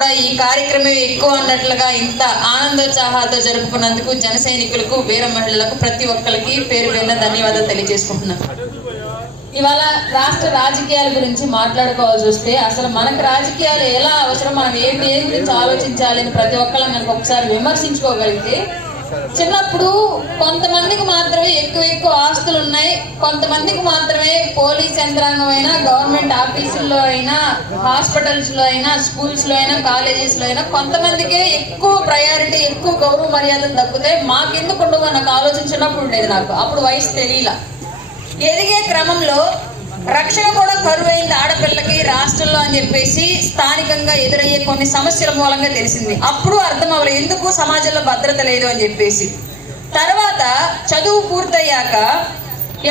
ఈ కార్యక్రమం ఎక్కువ అన్నట్లుగా ఇంత ఆనందోత్సాహాలతో జరుపుకున్నందుకు జన సైనికులకు వీర మహిళలకు ప్రతి ఒక్కరికి పేరు పేరున ధన్యవాదాలు తెలియజేసుకుంటున్నాను. ఇవాళ రాష్ట్ర రాజకీయాల గురించి మాట్లాడుకోవాల్సి వస్తే అసలు మనకు రాజకీయాలు ఎలా అవసరం, మనం ఏంటి గురించి ఆలోచించాలని ప్రతి ఒక్కళ్ళని కనుక ఒకసారి విమర్శించుకోగలిగితే, చిన్నప్పుడు కొంతమందికి మాత్రమే ఎక్కువ ఆస్తులు ఉన్నాయి, కొంతమందికి మాత్రమే పోలీస్ యంత్రాంగం అయినా, గవర్నమెంట్ ఆఫీసుల్లో అయినా, హాస్పిటల్స్ లో అయినా, స్కూల్స్ లో అయినా, కాలేజెస్ లో అయినా కొంతమందికే ఎక్కువ ప్రయారిటీ, ఎక్కువ గౌరవ మర్యాదలు దక్కుతాయి. మాకెందుకు ఉండవు నాకు ఆలోచించినప్పుడు ఉండేది. నాకు అప్పుడు వయసు తెలియలా. ఎదిగే క్రమంలో రక్షణ కూడా కరువైంది ఆడపిల్లకి రాష్ట్రంలో అని చెప్పేసి స్థానికంగా ఎదురయ్యే కొన్ని సమస్యల మూలంగా తెలిసింది. అప్పుడు అర్థం అవ్వలేదు ఎందుకు సమాజంలో భద్రత లేదు అని చెప్పేసి. తర్వాత చదువు పూర్తయ్యాక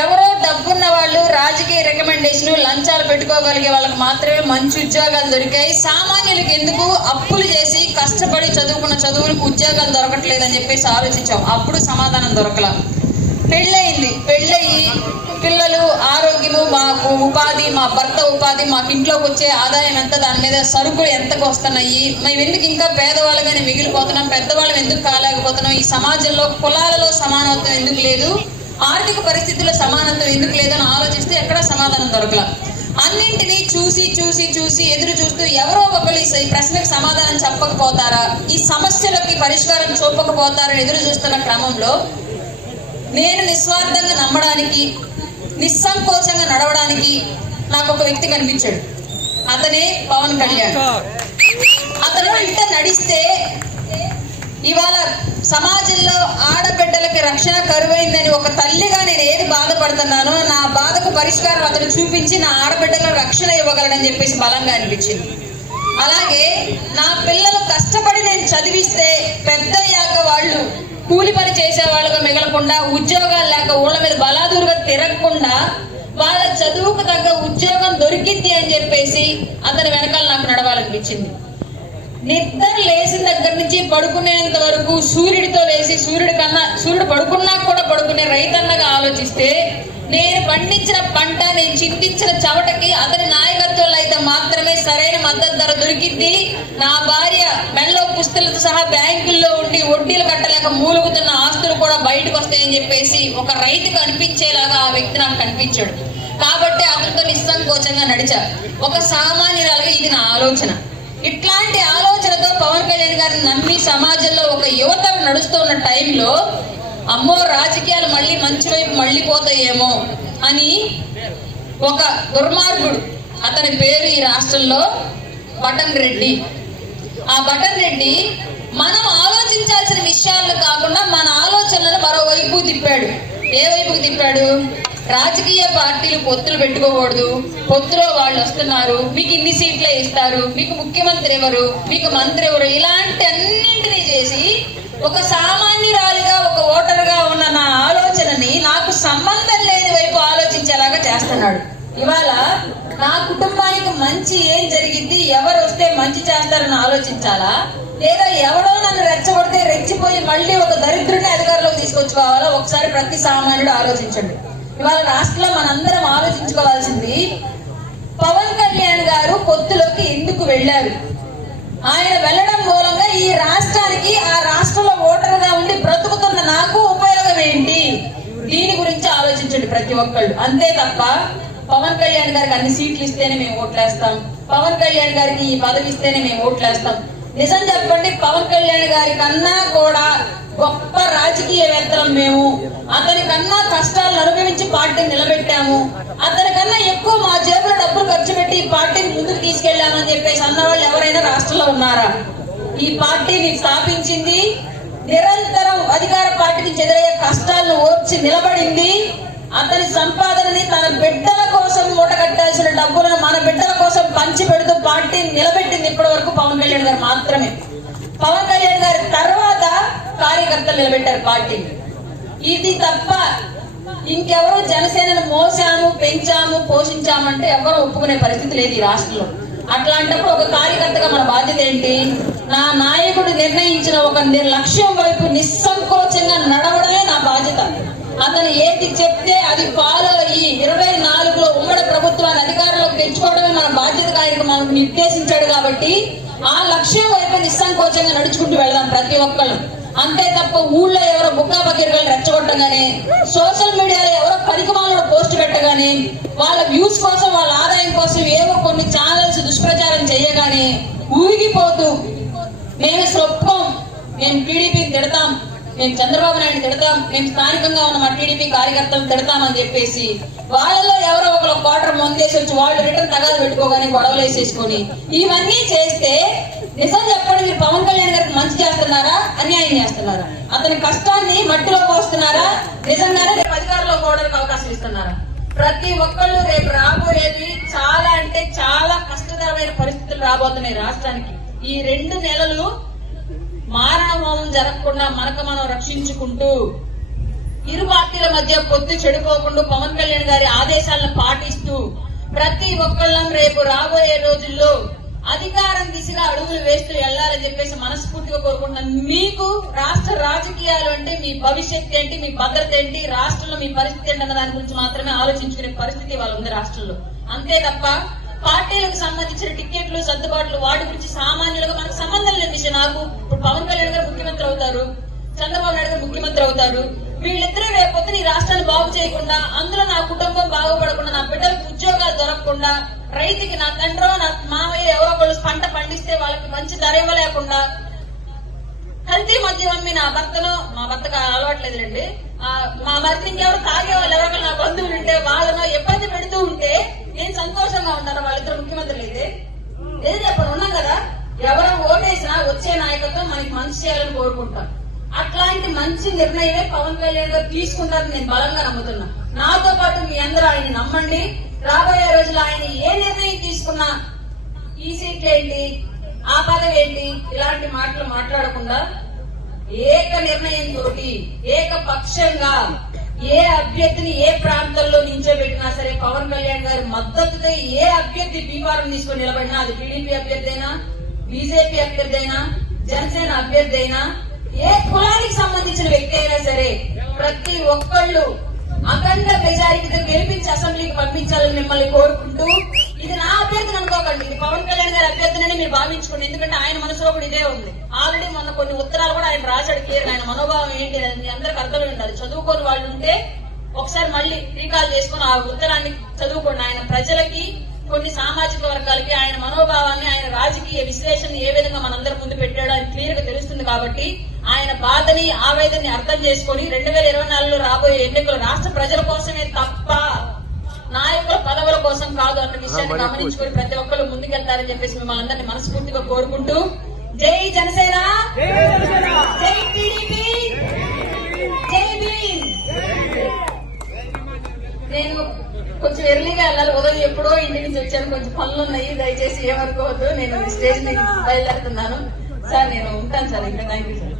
ఎవరో డబ్బున్న వాళ్ళు, రాజకీయ రికమెండేషన్, లంచాలు పెట్టుకోగలిగే వాళ్ళకి మాత్రమే మంచి ఉద్యోగాలు దొరికాయి. సామాన్యులకు ఎందుకు అప్పులు చేసి కష్టపడి చదువుకున్న చదువులకు ఉద్యోగాలు దొరకట్లేదని చెప్పేసి ఆలోచించాం. అప్పుడు సమాధానం దొరకలా. పెళ్ళయింది, పెళ్ళయి పిల్లలు, ఆరోగ్యము, మాకు ఉపాధి, మా భర్త ఉపాధి, మాకు ఇంట్లోకి వచ్చే ఆదాయం ఎంత, దాని మీద సరుకులు ఎంతకు వస్తున్నాయి, మేము ఎందుకు ఇంకా పేదవాళ్ళగానే మిగిలిపోతున్నాం, పెద్దవాళ్ళం ఎందుకు కాలేకపోతున్నాం, ఈ సమాజంలో కులాలలో సమానత్వం ఎందుకు లేదు, ఆర్థిక పరిస్థితుల్లో సమానత్వం ఎందుకు లేదు అని ఆలోచిస్తే ఎక్కడా సమాధానం దొరకలా. అన్నింటినీ చూసి ఎదురు చూస్తూ ఎవరో ఒకరు ఈ ప్రశ్నకు సమాధానం చెప్పకపోతారా, ఈ సమస్యలకి పరిష్కారం చూపకపోతారని ఎదురు చూస్తున్న క్రమంలో నేను నిస్వార్థంగా నమ్మడానికి, నిస్సంకోచంగా నడవడానికి నాకు ఒక వ్యక్తి కనిపించాడు. అతనే పవన్ కళ్యాణ్. అతను వెంట నడిస్తే ఇవాళ సమాజంలో ఆడబిడ్డలకి రక్షణ కరువైందని ఒక తల్లిగా నేను ఏది బాధపడుతున్నానో నా బాధకు పరిష్కారం అతను చూపించి నా ఆడబిడ్డలకు రక్షణ ఇవ్వగలడని చెప్పేసి బలంగా అనిపించింది. అలాగే నా పిల్లలు కష్టపడి నేను చదివిస్తే పెద్దయ్యాక వాళ్ళు కూలి పని చేసే వాళ్ళగా మిగలకుండా, ఉద్యోగాలు లేక ఊళ్ళ మీద బలాదూరుగా తిరగకుండా వాళ్ళ చదువుకు తగ్గ ఉద్యోగం దొరికింది అని చెప్పేసి అతని వెనకాల నాకు నడవాలనిపించింది. నిద్ర లేచిన దగ్గర నుంచి పడుకునేంత వరకు సూర్యుడితో లేచి సూర్యుడు పడుకున్నా కూడా పడుకునే రైతన్నగా ఆలోచిస్తే, నేను పండించిన పంట, నేను చింతించిన చవటకి అతని నాయకత్వంలో అయితే మాత్రమే సరైన మద్దతు ధర దొరికింది. నా భార్య మెడలో పుస్తలతో సహా బ్యాంకుల్లో ఉండి వడ్డీలు కట్టలేక మూలుగుతున్న ఆస్తులు కూడా బయటకు వస్తాయని చెప్పేసి ఒక రైతుకు అనిపించేలాగా ఆ వ్యక్తి నాకు కనిపించాడు. కాబట్టి అతనితో నిస్సంకోచంగా నడిచా. ఒక సామాన్యురాలుగా ఇది నా ఆలోచన. ఇట్లాంటి ఆలోచనతో పవన్ కళ్యాణ్ గారిని నమ్మి సమాజంలో ఒక యువతను నడుస్తున్న టైంలో అమ్మో రాజకీయాలు మళ్ళీ మంచి వైపు మళ్ళీ పోతాయేమో అని ఒక దుర్మార్గుడు, అతని పేరు ఈ రాష్ట్రంలో బటన్ రెడ్డి. ఆ బటన్ రెడ్డి మనం ఆలోచించాల్సిన విషయాలను కాకుండా మన ఆలోచనలను మరోవైపు తిప్పాడు. ఏ వైపుకి తిప్పాడు? రాజకీయ పార్టీలు పొత్తులు పెట్టుకోకూడదు, పొత్తులో వాళ్ళు వస్తున్నారు, మీకు ఇన్ని సీట్లే ఇస్తారు, మీకు ముఖ్యమంత్రి ఎవరు, మీకు మంత్రి ఎవరు, ఇలాంటి అన్నింటినీ చేసి ఒక సామాన్యురాలిగా, ఒక ఓటరుగా ఉన్న నా ఆలోచనని నాకు సంబంధం లేని వైపు ఆలోచించేలాగా చేస్తున్నాడు. ఇవాళ నా కుటుంబానికి మంచి ఏం జరిగింది, ఎవరు వస్తే మంచి చేస్తారని ఆలోచించాలా, లేదా ఎవడో నన్ను రెచ్చగొడితే రెచ్చిపోయి మళ్ళీ ఒక దరిద్రుడిని అధికారంలోకి తీసుకొచ్చుకోవాలా? ఒకసారి ప్రతి సామాన్యుడు ఆలోచించండి. ఇవాళ రాష్ట్రంలో మనందరం ఆలోచించుకోవాల్సింది, పవన్ కళ్యాణ్ గారు పొత్తులోకి ఎందుకు వెళ్ళారు? ఆయన వెళ్ళడం మూలంగా ఈ రాష్ట్రానికి, ఆ రాష్ట్రంలో ఓటరుగా ఉండి బ్రతుకుతున్న నాకు ఉపయోగం ఏంటి? దీని గురించి ఆలోచించండి ప్రతి ఒక్కళ్ళు. అంతే తప్ప పవన్ కళ్యాణ్ గారికి అన్ని సీట్లు ఇస్తేనే మేము ఓట్లేస్తాం, పవన్ కళ్యాణ్ గారికి ఈ పదవి ఇస్తేనే మేము ఓట్లేస్తాం. నిజం చెప్పండి, పవన్ కళ్యాణ్ గారి కన్నా కూడా గొప్ప రాజకీయవేత్తలం మేము. అతని కన్నా కష్టాలను అనుభవించి పార్టీని నిలబెట్టాము, అతని కన్నా ఎక్కువ మా జేబులో డబ్బులు ఖర్చు పెట్టి ఈ పార్టీని ముందుకు తీసుకెళ్లామని చెప్పేసి అన్నవాళ్ళు ఎవరైనా రాష్ట్రంలో ఉన్నారా? ఈ పార్టీని స్థాపించింది, నిరంతరం అధికార పార్టీకి ఎదురయ్యే కష్టాలను ఓర్చి నిలబడింది, అతని సంపాదనని తన బిడ్డల కోసం మూటగట్టాల్సిన డబ్బులను మన బిడ్డల కోసం పంచి పెడుతూ పార్టీని నిలబెట్టింది ఇప్పటి వరకు పవన్ కళ్యాణ్ గారు మాత్రమే. పవన్ కళ్యాణ్ గారి తర్వాత కార్యకర్తలు నిలబెట్టారు పార్టీని. ఇది తప్ప ఇంకెవరో జనసేనను మోసాము, పెంచాము, పోషించామంటే ఎవరో ఒప్పుకునే పరిస్థితి లేదు ఈ రాష్ట్రంలో. అట్లాంటప్పుడు ఒక కార్యకర్తగా మన బాధ్యత ఏంటి? నా నాయకుడు నిర్ణయించిన ఒక లక్ష్యం వైపు నిస్సంకోచంగా నడవడమే నా బాధ్యత. అతను ఏది చెప్తే అది ఫాలో అయ్యి 24లో ఉమ్మడి ప్రభుత్వాన్ని అధికారంలోకి తెచ్చుకోవడమే మన బాధ్యత. ఆయనకు మనకు నిర్దేశించాడు కాబట్టి ఆ లక్ష్యం వైపు నిస్సంకోచంగా నడుచుకుంటూ వెళదాం ప్రతి ఒక్కళ్ళు. అంతే తప్ప ఊళ్ళో ఎవరో బుక్కా బకీర్లు రెచ్చగొట్టగానే, సోషల్ మీడియాలో ఎవరో పనికిమాలను పోస్ట్ పెట్టగానే, వాళ్ళ వ్యూస్ కోసం వాళ్ళ ఆదాయం కోసం ఏవో కొన్ని ఛానల్స్ దుష్ప్రచారం చేయగానే ఊగిపోతూ మేము ఒప్పుకోం, మేము టీడీపీని తిడతాం, మేము చంద్రబాబు నాయుడు తిడతాం, మేము స్థానికంగా ఉన్న మా టీడీపీ కార్యకర్తలను తిడతామని చెప్పేసి వాళ్ళలో ఎవరో ఒకరు క్వార్టర్ మందేసి వచ్చి వాళ్ళు రిటర్న్ తగాదు పెట్టుకోగానే గొడవలు వేసేసుకొని ఇవన్నీ చేస్తే నిజం చెప్పండి, మీరు పవన్ కళ్యాణ్ గారికి మంచి చేస్తున్నారా, అన్యాయం చేస్తున్నారా? అతని కష్టాన్ని మట్టిలో పోస్తున్నారా, నిజంగానే రేపు అధికారంలో పోవడానికి అవకాశం ఇస్తున్నారా? ప్రతి ఒక్కళ్ళు రేపు రాబోయేది చాలా అంటే చాలా కష్టతరమైన పరిస్థితులు రాబోతున్నాయి రాష్ట్రానికి. ఈ 2 నెలలు మారణహోమం జరగకుండా మనకు మనం రక్షించుకుంటూ, ఇరు పార్టీల మధ్య పొత్తు చెడిపోకుండా పవన్ కళ్యాణ్ గారి ఆదేశాలను పాటిస్తూ ప్రతి ఒక్కళ్ళం రేపు రాబోయే రోజుల్లో అధికారం దిశగా అడుగులు వేస్తూ వెళ్లాలని చెప్పేసి మనస్ఫూర్తిగా కోరుకుంటున్నాను. మీకు రాష్ట్ర రాజకీయాలు అంటే మీ భవిష్యత్ ఏంటి, మీ భద్రత ఏంటి, రాష్ట్రంలో మీ పరిస్థితి ఏంటి అన్న దాని గురించి మాత్రమే ఆలోచించుకునే పరిస్థితి వాళ్ళు ఉంది రాష్ట్రంలో. అంతే తప్ప పార్టీలకు సంబంధించిన టికెట్లు సర్దుబాట్లు వాటి గురించి సామాన్యులుగా మనకు సంబంధం లేని విషయం. నాకు ఇప్పుడు పవన్ కళ్యాణ్ గారు ముఖ్యమంత్రి అవుతారు, చంద్రబాబు నాయుడు గారు ముఖ్యమంత్రి అవుతారు. వీళ్ళిద్దరూ రేపొద్దున ఈ రాష్ట్రాన్ని బాగు చేయకుండా, అందులో నా కుటుంబం బాగుపడకుండా, నా బిడ్డలకు ఉద్యోగాలు దొరకకుండా, రైతుకి నా తండ్రో నా మావయ్య ఎవరో ఒకళ్ళు పంట పండిస్తే వాళ్ళకి మంచి ధర ఇవ్వలేకుండా, కల్తీ మద్యం అమ్మి నా భర్తను, మా భర్తకు అలవాట్లేదులేండి, మా మరిది ఇంకెవరు తాగే వాళ్ళు ఎవరో నా బంధువులు ఉంటే వాళ్ళను ఇబ్బంది పెడుతూ ఉంటే నేను సంతోషంగా ఉంటాను. వాళ్ళిద్దరు ముఖ్యమంత్రులు అయితే ఏది చెప్పండి, ఉన్నాం కదా, ఎవరో ఓటేసినా వచ్చే నాయకత్వం మనకి మంచి చేయాలని కోరుకుంటాం. అట్లాంటి మంచి నిర్ణయమే పవన్ కళ్యాణ్ గారు తీసుకుంటారని నేను బలంగా నమ్ముతున్నా. నాతో పాటు మీ అందరూ ఆయన నమ్మండి. రాబోయే రోజుల్లో ఆయన ఏ నిర్ణయం తీసుకున్నా ఈ సీట్లు ఏంటి, ఆ పదవి ఏంటి, ఇలాంటి మాటలు మాట్లాడకుండా ఏక నిర్ణయంతో ఏకపక్షంగా ఏ అభ్యర్థిని ఏ ప్రాంతంలో నించోబెట్టినా సరే పవన్ కళ్యాణ్ గారి మద్దతుతో ఏ అభ్యర్థి బీఫారం తీసుకుని నిలబడినా, అది టీడీపీ అభ్యర్థి అయినా, బీజేపీ అభ్యర్థి అయినా, జనసేన అభ్యర్థి అయినా, ఏ కులానికి సంబంధించిన వ్యక్తి అయినా సరే ప్రతి ఒక్కళ్ళు అఖండ మెజారిటీతో గెలిపించి అసెంబ్లీకి పంపించాలని మిమ్మల్ని కోరుకుంటూ, ఇది నా అభ్యర్థిని అనుకోకండి, ఇది పవన్ కళ్యాణ్ గారి అభ్యర్థినని మీరు భావించుకోండి. ఎందుకంటే ఆయన మనసులో కూడా ఇదే ఉంది. ఆల్రెడీ మొన్న కొన్ని ఉత్తరాలు కూడా ఆయన రాశాడు క్లియర్. ఆయన మనోభావం ఏంటి అని మీ అందరికి అర్థమై ఉండాలి. చదువుకోని వాళ్ళు ఉంటే ఒకసారి మళ్ళీ రీకాల్ చేసుకుని ఆ ఉత్తరాన్ని చదువుకోండి. ఆయన ప్రజలకి, కొన్ని సామాజిక వర్గాలకి ఆయన మనోభావాన్ని, ఆయన రాజకీయ విశ్లేషణ ఏ విధంగా మనందరి ముందు పెట్టాడో ఆయన క్లియర్ గా తెలుస్తుంది. కాబట్టి ఆయన బాధని, ఆవేదనని అర్థం చేసుకుని 2024లో రాబోయే ఎన్నికలు రాష్ట్ర ప్రజల కోసమే తప్ప నాయకుల పదవుల కోసం కాదు అన్న విషయాన్ని గమనించుకుని ప్రతి ఒక్కరు ముందుకెళ్తారని చెప్పేసి మిమ్మల్ని అందరినీ మనస్ఫూర్తిగా కోరుకుంటూ, జై జనసేన, జై టీడీపీ, జై భీమ్. నేను కొంచెం ఎర్లీగా వెళ్ళాలి, ఉదయం ఎప్పుడో ఇంటి నుంచి వచ్చాను, కొంచెం పనులు ఉన్నాయి, దయచేసి ఏమనుకోవద్దు. నేను స్టేజ్ మీద బయలుదేరుతున్నాను సార్. నేను ఉంటాను సార్. ఇంకా థ్యాంక్ యూ సార్.